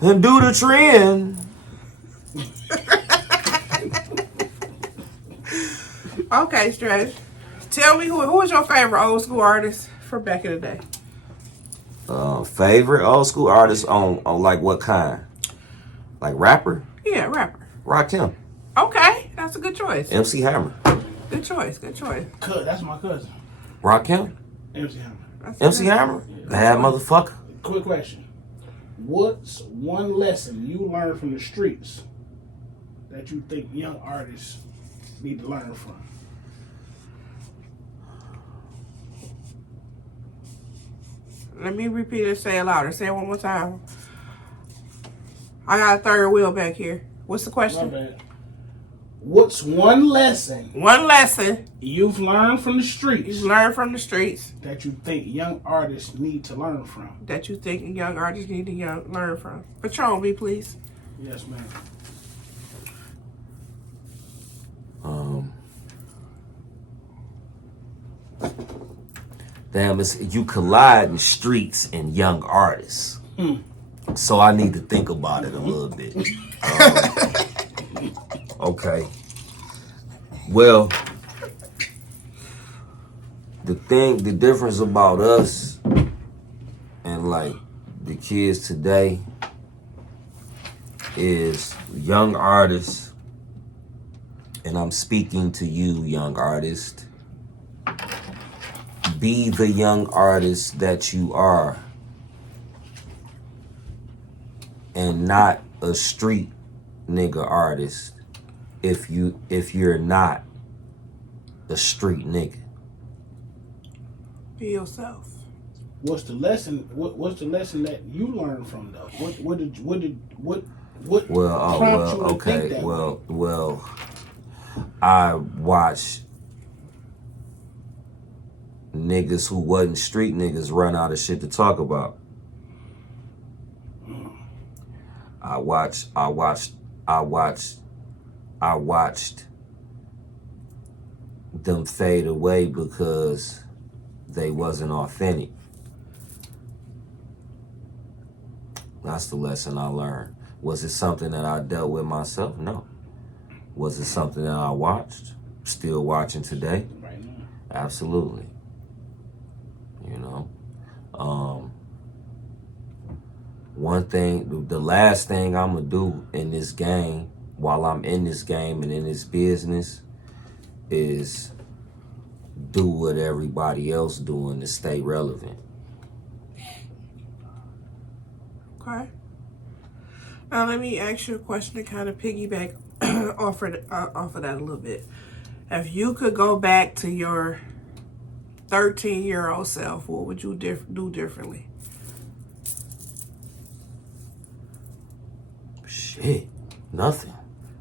And do the trend. Okay, Stretch. Tell me who was your favorite old school artist from back in the day? Favorite old school artist on like what kind? Like rapper? Yeah, rapper. Rakim. Okay, that's a good choice. MC Hammer. Good choice. That's my cousin. Rakim? MC Hammer. MC Hammer? Bad motherfucker. Quick question. What's one lesson you learned from the streets that you think young artists need to learn from? Let me repeat it. Say it louder. Say it one more time. I got a third wheel back here. What's the question? My bad. What's one lesson? One lesson you've learned from the streets. That you think young artists need to learn from. Learn from. Patron me, please. Yes, ma'am. Damn, you collide streets and young artists. So I need to think about it a little bit. Okay. Well, the difference about us and like the kids today is young artists, and I'm speaking to you, young artist. Be the young artist that you are, and not a street nigga artist if you're not a street nigga. Be yourself. What's the lesson? What's the lesson that you learned from though? What prompted you to think that way? Well, I watched niggas who wasn't street niggas run out of shit to talk about. I watched them fade away because they wasn't authentic. That's the lesson I learned. Was it something that I dealt with myself? No. Was it something that I watched? Still watching today? Right now. Absolutely. You know? One thing, the last thing I'm gonna do in this game, while I'm in this game and in this business, is do what everybody else doing to stay relevant. Okay. Now let me ask you a question to kind of piggyback off of that a little bit. If you could go back to your 13-year-old self, what would you do differently? Shit, nothing.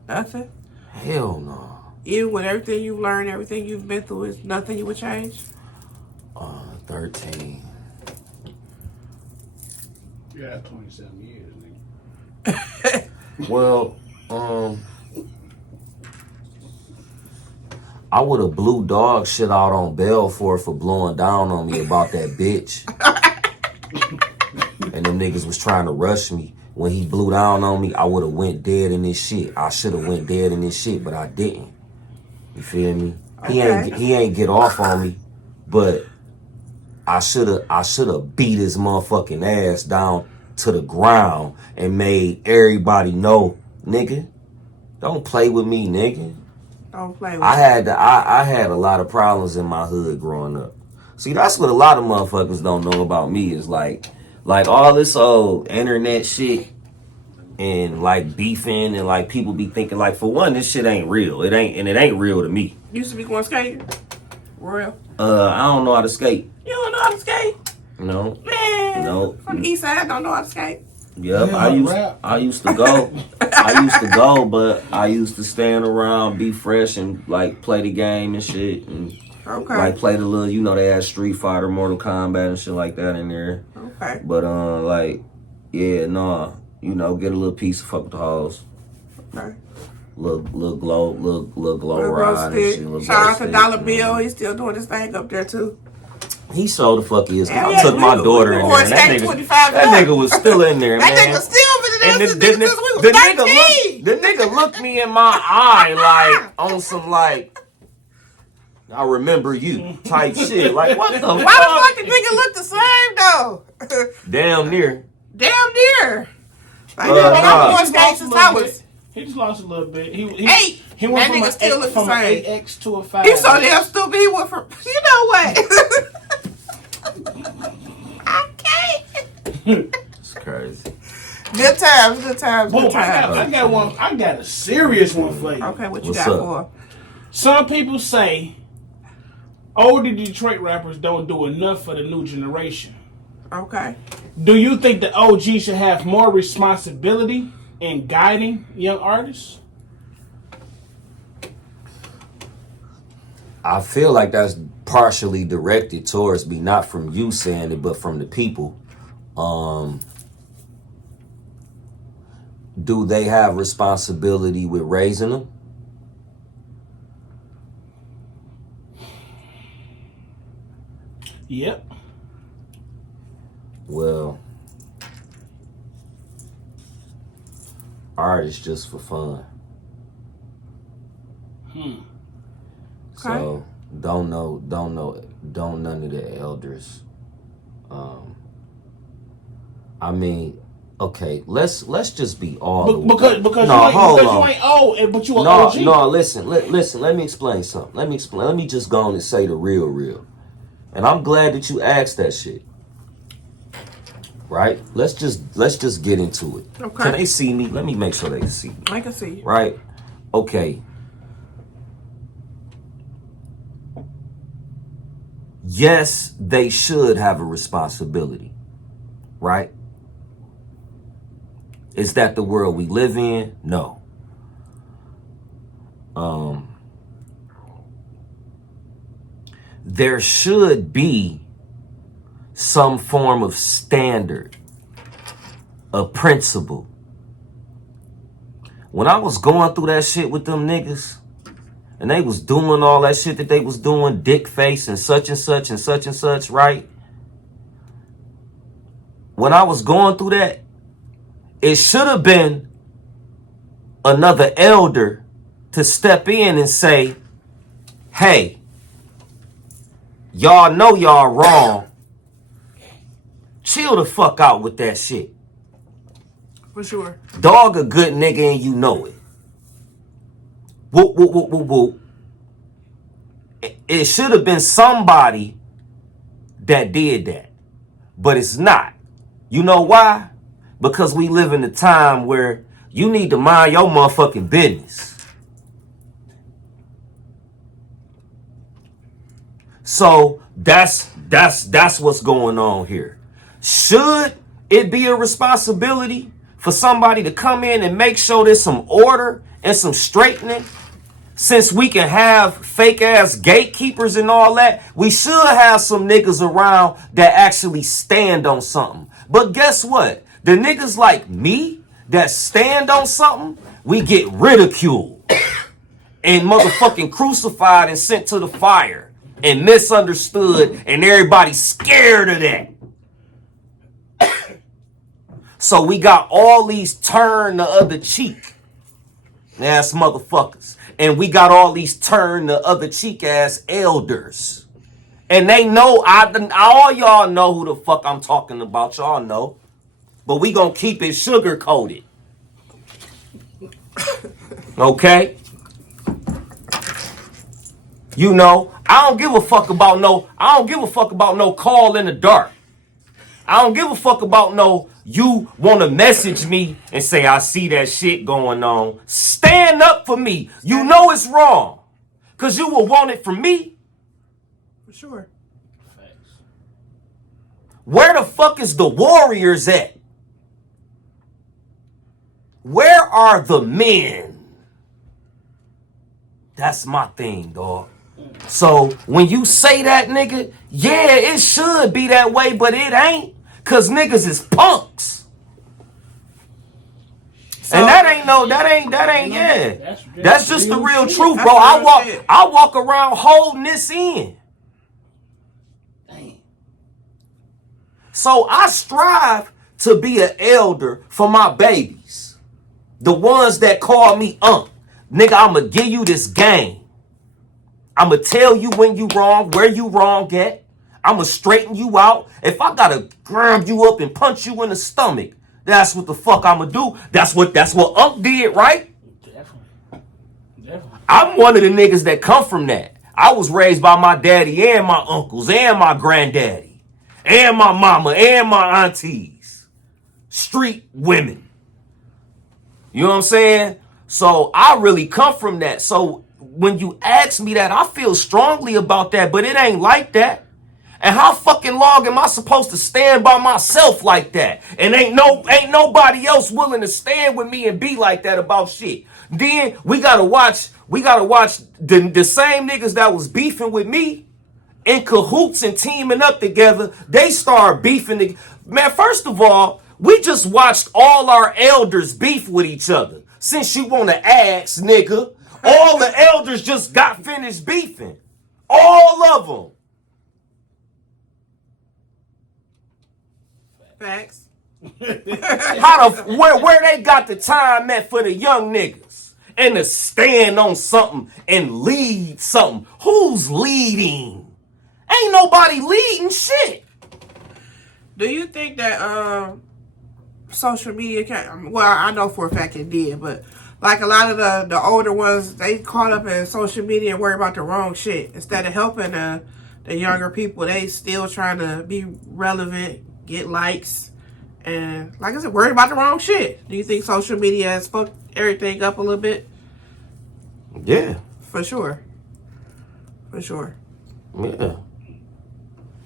Nothing? Hell no. Even with everything you've learned, everything you've been through, is nothing you would change? 13. Yeah, 27 years, nigga. Well, I would have blew dog shit out on Belfort for blowing down on me about that bitch. And them niggas was trying to rush me. When he blew down on me, I would have went dead in this shit. I should have went dead in this shit, but I didn't. You feel me? Okay. He ain't get off on me, but I should have beat his motherfucking ass down to the ground and made everybody know, nigga, don't play with me, nigga. Don't play with I had a lot of problems in my hood growing up. See, that's what a lot of motherfuckers don't know about me is like all this old internet shit and like beefing and like people be thinking like, for one, this shit ain't real. It ain't real to me. You used to be going skating? Royal? I don't know how to skate. You don't know how to skate? No. Man. No. From the east side, don't know how to skate. Yep, Yeah, I used to go. I used to go, but I used to stand around, be fresh, and like play the game and shit, and Okay. like play the little, you know, they had Street Fighter, Mortal Kombat, and shit like that in there. Okay. But like, yeah, nah, you know, get a little piece of fuck with the hoes, Okay. little glow Little ride and stick. shit. Little Shout glow out to stick, Dollar you Bill. know. He's still doing his thing up there too. He showed the fuck he is. Yeah, I yeah, took my we daughter in there, going and that stack nigga, 25 that up. nigga was still in there, That man. nigga still been in there And since we was 13. the nigga looked me in my eye like on some like, I remember you type shit. Like, what the Why fuck? the fuck the nigga look the same though? Damn near. Damn near. Like, nah. I'm going He skating lost a since little I was bit. He just lost a little bit. He Eight. went That from nigga still look the from an same. 8X to a 5. He's so damn stupid. He went from, you know what? I can't. It's crazy. Good times, good times, Boom, good times. I got one. I got a serious one for you. Okay, what you What's got up? for? Some people say older Detroit rappers don't do enough for the new generation. Okay. Do you think the OG should have more responsibility in guiding young artists? I feel like that's partially directed towards me, not from you saying it, but from the people. Do they have responsibility with raising them? Yep. Well, art is just for fun. So don't none of the elders. I mean, okay, let's just be all Because you ain't old, but you an OG. No, listen, let me explain something. Let me just go on and say the real. And I'm glad that you asked that shit. Right? Let's just get into it. Okay. Can they see me? Let me make sure they can see me. I can see you. Right? Okay. Yes, they should have a responsibility. Right? Is that the world we live in? No. There should be some form of standard, a principle. When I was going through that shit with them niggas, and they was doing all that shit that they was doing, dick face and such and such and such and such, right? When I was going through that, it should have been another elder to step in and say, hey, y'all know y'all wrong. Chill the fuck out with that shit. For sure. Dog a good nigga and you know it. Whoop, whoop, whoop, whoop, whoop. It should have been somebody that did that. But it's not. You know why? Because we live in a time where you need to mind your motherfucking business. So that's what's going on here. Should it be a responsibility for somebody to come in and make sure there's some order and some straightening? Since we can have fake ass gatekeepers and all that, we should have some niggas around that actually stand on something. But guess what? The niggas like me that stand on something, we get ridiculed and motherfucking crucified and sent to the fire and misunderstood, and everybody's scared of that. So we got all these turn the other cheek ass motherfuckers. And we got all these turn the other cheek ass elders. And they know, all y'all know who the fuck I'm talking about. Y'all know. But we gonna keep it sugar coated. Okay? You know, I don't give a fuck about no call in the dark. I don't give a fuck about no, you want to message me and say, I see that shit going on. Stand up for me. You know it's wrong. Because you will want it from me. For sure. Facts. Where the fuck is the warriors at? Where are the men? That's my thing, dog. So when you say that, nigga, yeah, it should be that way, but it ain't. Cause niggas is punks. So, and that ain't, yeah. That's just the real truth, bro. I walk around holding this in. Damn. So I strive to be an elder for my babies. The ones that call me Nigga, I'ma give you this game. I'ma tell you when you wrong, where you wrong at. I'ma straighten you out. If I gotta grab you up and punch you in the stomach, that's what the fuck I'ma do. That's what Unc did, right? Definitely. I'm one of the niggas that come from that. I was raised by my daddy and my uncles and my granddaddy and my mama and my aunties. Street women. You know what I'm saying? So I really come from that. So when you ask me that, I feel strongly about that, but it ain't like that. And how fucking long am I supposed to stand by myself like that? And ain't nobody else willing to stand with me and be like that about shit. Then we gotta watch the same niggas that was beefing with me in cahoots and teaming up together. They start beefing. Man, first of all, we just watched all our elders beef with each other. Since you wanna ask, nigga, all the elders just got finished beefing. All of them. Facts. Where they got the time at for the young niggas and to stand on something and lead something? Who's leading? Ain't nobody leading shit. Do you think that social media can? Well, I know for a fact it did, but like a lot of the older ones, they caught up in social media and worry about the wrong shit instead of helping the younger people. They still trying to be relevant, get likes, and like I said, worried about the wrong shit. Do you think social media has fucked everything up a little bit? Yeah. For sure. For sure. Yeah.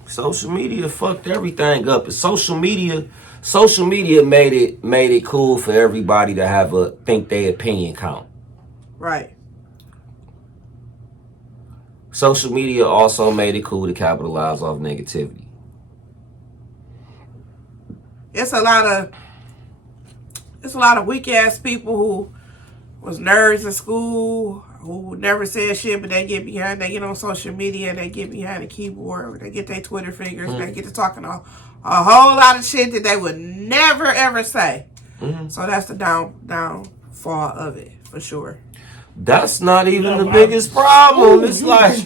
Social media fucked everything up. Social media made it cool for everybody to think their opinion count. Right. Social media also made it cool to capitalize off negativity. It's a lot of weak ass people who was nerds in school who never said shit, but they get on social media and they get behind the keyboard, they get their Twitter fingers, and they get to talking a whole lot of shit that they would never ever say. So that's the downfall of it for sure. That's not even the biggest problem. It's like,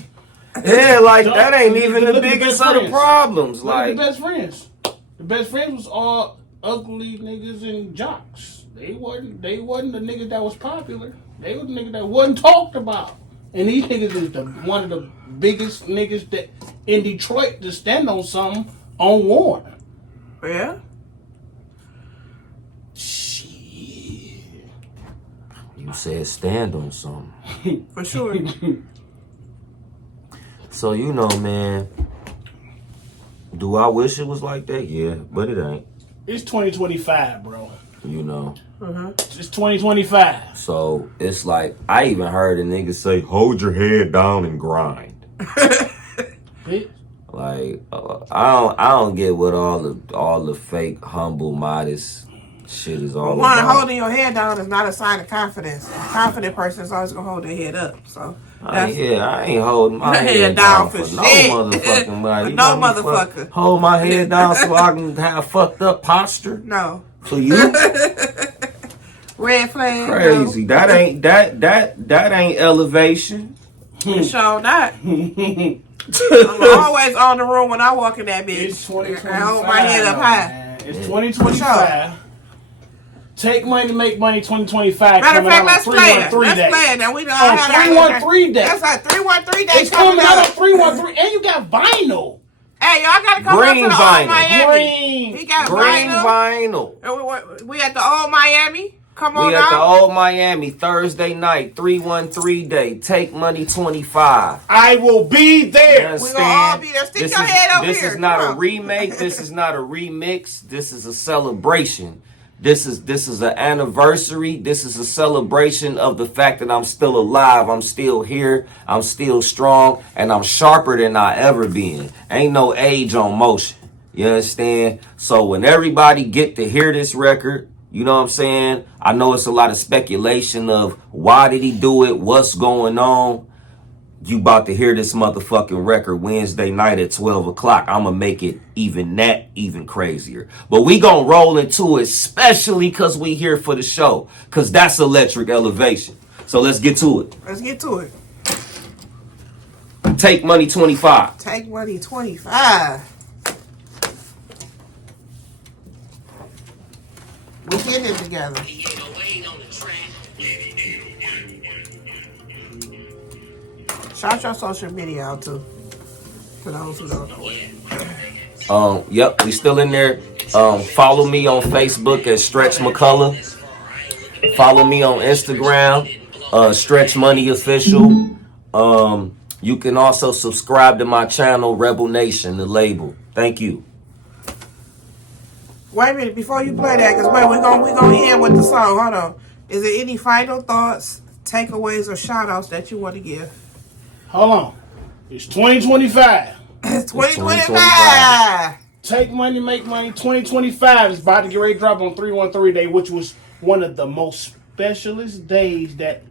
yeah, like that ain't even the biggest of the problems. Like the best friends. The best friends was all ugly niggas and jocks. They wasn't the niggas that was popular. They was the niggas that wasn't talked about. And these niggas is one of the biggest niggas that in Detroit to stand on something on Warner. Yeah. Shit. You said stand on something. For sure. So, you know, man, do I wish it was like that? Yeah, but it ain't. It's 2025, bro. You know. It's 2025. So, it's like, I even heard a nigga say, hold your head down and grind. Bitch. Like, I don't get what all the fake, humble, modest shit is all One, about. holding your head down is not a sign of confidence. A confident person is always gonna hold their head up. So I ain't holding my head down for no shit. motherfucking body. No motherfucker. Hold my head down so I can have fucked up posture. No. For you? Red flag. Crazy. No. That ain't elevation. For sure not. I'm always on the room when I walk in that bitch. It's 2025. I hold my head up high. Man. It's 2025. Take money, make money. 2025. Matter of fact, let's play it. Let's Let's play it. Now we don't on have 313 day. That's like 313 day. It's coming out on 313, and you got vinyl. Hey, y'all gotta come Green up to the vinyl. old Miami. Green. He got Green vinyl. vinyl. And we at the old Miami. Come on We at the out. old Miami Thursday night, 313 day. Take money 25. I will be there. We gonna all be there. Stick your head over This here. is not Come a on. remake. This is not a remix. This is a celebration. This is an anniversary. This is a celebration of the fact that I'm still alive. I'm still here. I'm still strong, and I'm sharper than I ever been. Ain't no age on motion. You understand? So when everybody get to hear this record, you know what I'm saying? I know it's a lot of speculation of why did he do it? What's going on? You about to hear this motherfucking record Wednesday night at 12 o'clock. I'm going to make it even crazier. But we going to roll into it, especially because we here for the show. Because that's Electric Elevation. So let's get to it. Let's get to it. Take money 25. Take money 25. We get it together. Shout your social media out too. For those who don't know it. Yep, we still in there. Follow me on Facebook at Stretch McCullough. Follow me on Instagram, Stretch Money Official. You can also subscribe to my channel, Rebel Nation, the label. Thank you. Wait a minute, before you play that, because we're gonna end with the song. Hold on. Is there any final thoughts, takeaways, or shout outs that you want to give? Hold on. It's 2025. It's 2025. Take money, make money. 2025 is about to get ready to drop on 313 day, which was one of the most specialist days that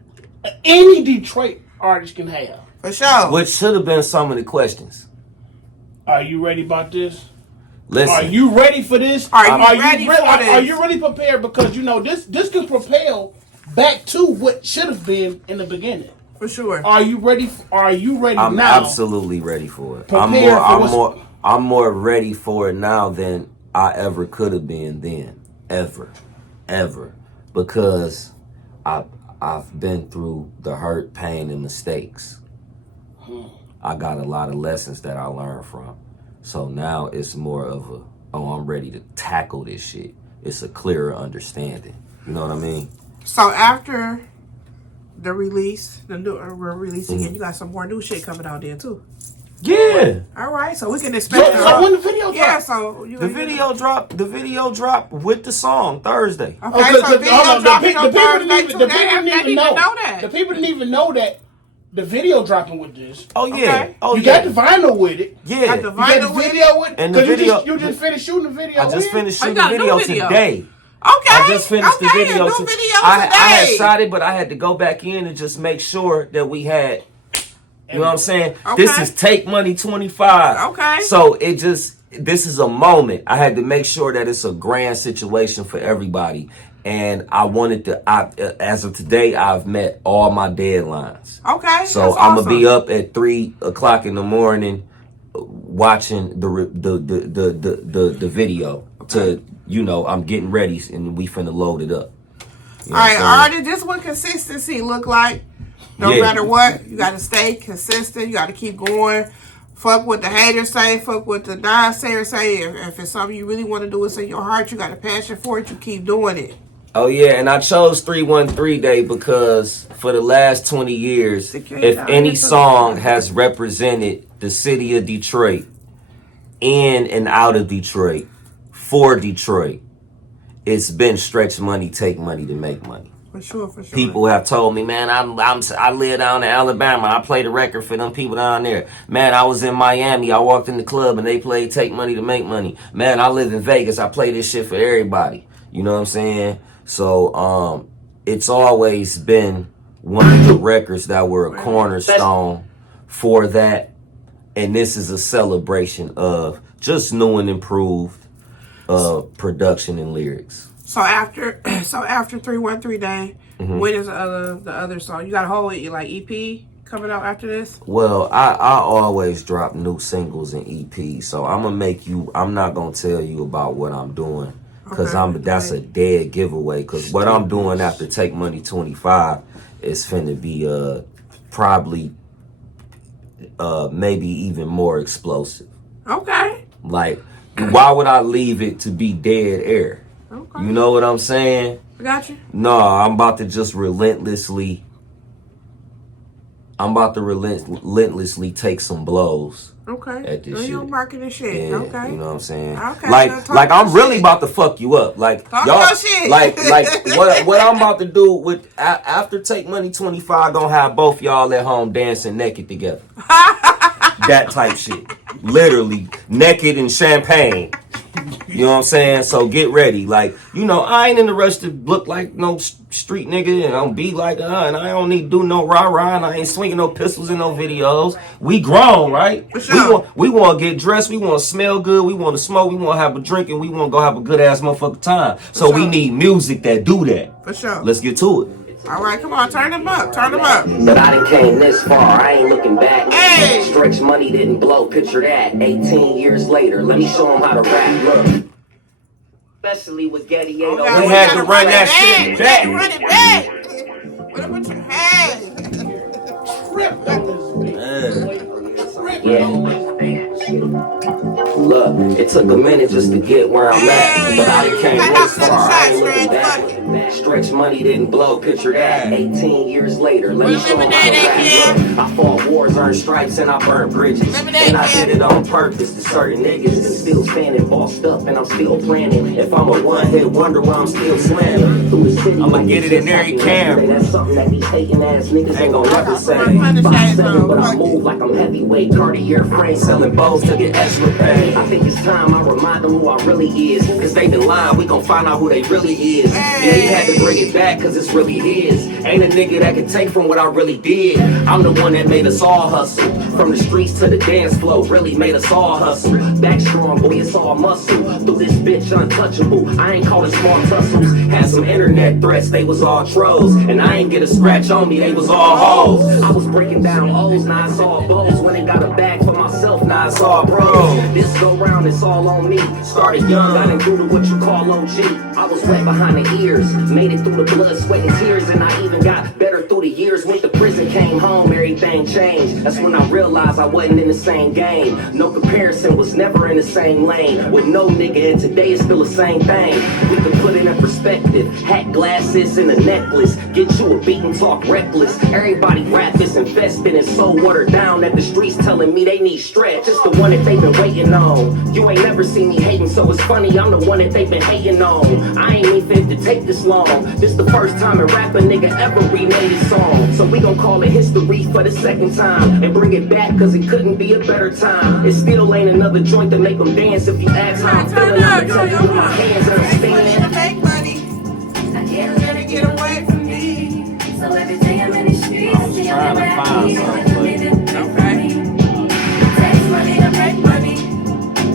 any Detroit artist can have. For sure. Which should have been some of the questions. Are you ready about this? Listen. Are you ready for this? Are you ready for this? Are you really prepared? Because you know this can propel back to what should have been in the beginning. For sure. Are you ready? Are you ready I'm now? absolutely ready for it. Prepare I'm more ready for it now than I ever could have been then. Ever. Because I've been through the hurt, pain, and mistakes. I got a lot of lessons that I learned from. So now it's more of I'm ready to tackle this shit. It's a clearer understanding. You know what I mean? So after the release, the new we're releasing it, you got some more new shit coming out there too. Yeah. All right, so we can expect. So when the video drop? Yeah, so The video drop with the song Thursday. Okay, so video dropping on Thursday too. The They didn't even know that. The people didn't even know that the video dropping with this. Oh yeah. Okay. Oh You yeah. got the vinyl with it. Yeah. Got the You got vinyl the with video with it. And the 'Cause video- you just finished shooting the video. I just finished Oh, you shooting got the a new video video. today. Okay, I just finished the video. A new to- video I had today. shot it, but I had to go back in and just make sure that we had. You know what I'm saying? Okay. This is Take Money 25. Okay. So this is a moment. I had to make sure that it's a grand situation for everybody. And I wanted to, as of today, I've met all my deadlines. Okay, So that's I'm gonna be awesome. up at 3:00 in the morning watching the video to, I'm getting ready and we finna load it up. You know All right, what I'm saying? Artie, this what consistency look like. No Yeah. matter what, you got to stay consistent. You got to keep going. Fuck what the haters say. Fuck what the non-sayers say. If it's something you really want to do, it's in your heart. You got a passion for it. You keep doing it. Oh yeah, and I chose 313 Day because for the last 20 years, if any song has represented the city of Detroit, in and out of Detroit, for Detroit, it's been Stretch Money, Take Money to Make Money. For sure, for sure. People have told me, man, I live down in Alabama. I played a record for them people down there. Man, I was in Miami. I walked in the club and they played Take Money to Make Money. Man, I live in Vegas. I play this shit for everybody. You know what I'm saying? So, it's always been one of the records that were a cornerstone for that. And this is a celebration of just new and improved production and lyrics. So after 313 Day, when is the other song? You got a whole like EP coming out after this? Well, I always drop new singles and EPs, so I'm not gonna tell you about what I'm doing because Okay, that's a dead giveaway. Because what I'm doing after Take Money 25 is finna be probably maybe even more explosive. Okay. Like, why would I leave it to be dead air? Okay. You know what I'm saying? I got you. No, I'm about to just relentlessly take some blows. Okay. At this So you shit. marketing shit. Yeah, Okay. you know what I'm saying? Okay, Like so talk I'm your really shit. about to fuck you up. Like Talk y'all, your shit. like what I'm about to do with after Take Money 25, gonna have both y'all at home dancing naked together. That type shit. Literally naked in champagne. You know what I'm saying? So get ready. Like, I ain't in the rush to look like no street nigga, and I'm be like, and I don't need to do no rah-rah, and I ain't swinging no pistols in no videos. We grown, right? For sure. We want to get dressed. We want to smell good. We want to smoke. We want to have a drink, and we want to go have a good-ass motherfucking time. So we sure. need music that do that. For sure. Let's get to it. All right, come on, turn them up. Turn them up. But I done came this far, I ain't looking back. Hey! Stretch Money didn't blow, picture that. 18 years later, let me show them how to rap. Look. Especially with Getty 808. Okay, We had to run that shit back. Run it back. What about your head? Trip on this bitch. Trip Yeah. on this bitch. Look, it took a minute just to get where I'm at, but I done came this far, I ain't looking back. Stretch Money didn't blow, picture that. 18 years later, let me show them how to rap. Look, I fought wars, earned stripes, and I burned bridges. And I did it on purpose to certain niggas, and still standing bossed up, and I'm still planning. If I'm a one-hit wonder, well, I'm still slamming through the city. I'ma get it in every camera. That's something that these hating ass niggas Ain't gonna never say. 5'7", but I move like I'm heavyweight. Cartier frame selling bows to get extra pay. I think it's time I remind them who I really is. Cause they been lying, we gon' find out who they really is. Yeah, he had to bring it back cause it's really his. Ain't a nigga that can take from what I really did. I'm the one that made us all hustle. From the streets to the dance floor, really made us all hustle. Back strong, boy, it's all muscle. Through this bitch untouchable, I ain't call it small tussles. Had some internet threats, they was all trolls. And I ain't get a scratch on me, they was all hoes. I was breaking down O's, now it's all blows. When they got a bag for myself, now it's all bro. This go round, it's all on me. Started young, got into to what you call OG. I was wet behind the ears, made it through the blood, sweat, and tears. And I even got better through the years. Went to prison, came home, everything changed. That's when I realized I wasn't in the same game. No comparison, was never in the same lane. With no nigga, and today it's still the same thing. We can put it in perspective. Hat, glasses, and a necklace. Get you a beat and talk reckless. Everybody rap is infested and so watered down that the streets telling me they need stretch. It's the one that they been waiting on. You ain't never seen me hating, so it's funny I'm the one that they been hating on. I ain't even fit to take this long. This the first time a rapper nigga ever remade his song. So we gon' call it history for the second time and bring it back cause it couldn't be a better time. It still ain't another joint to make them dance. If you ask how I'm feeling, I'ma tell you with my hands understand. Make money. I can't let it get away from me. So every day I'm in the streets, I was trying to find something, takes money to make money.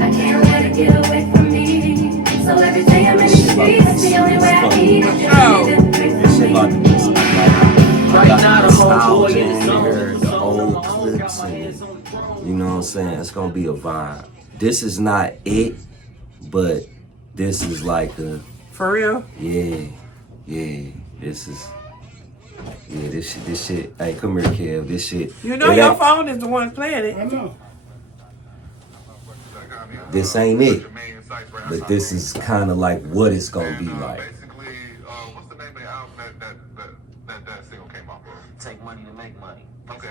I can't let it get away from me. So every day I'm in the streets, the only way I eat is This shit about to be some Right now the homeboy nostalgia in in the zone. here, the old clips and you know what I'm saying? It's gonna be a vibe. This is not it, but this is like a For real? yeah. This is this shit. Hey, come here, Kev. This shit. You know it your ain't- phone is the one playing it. I know. This ain't it, but this is kind of like what it's gonna be like. Basically, what's the name of the album that single came off of? Take money to make money. Okay.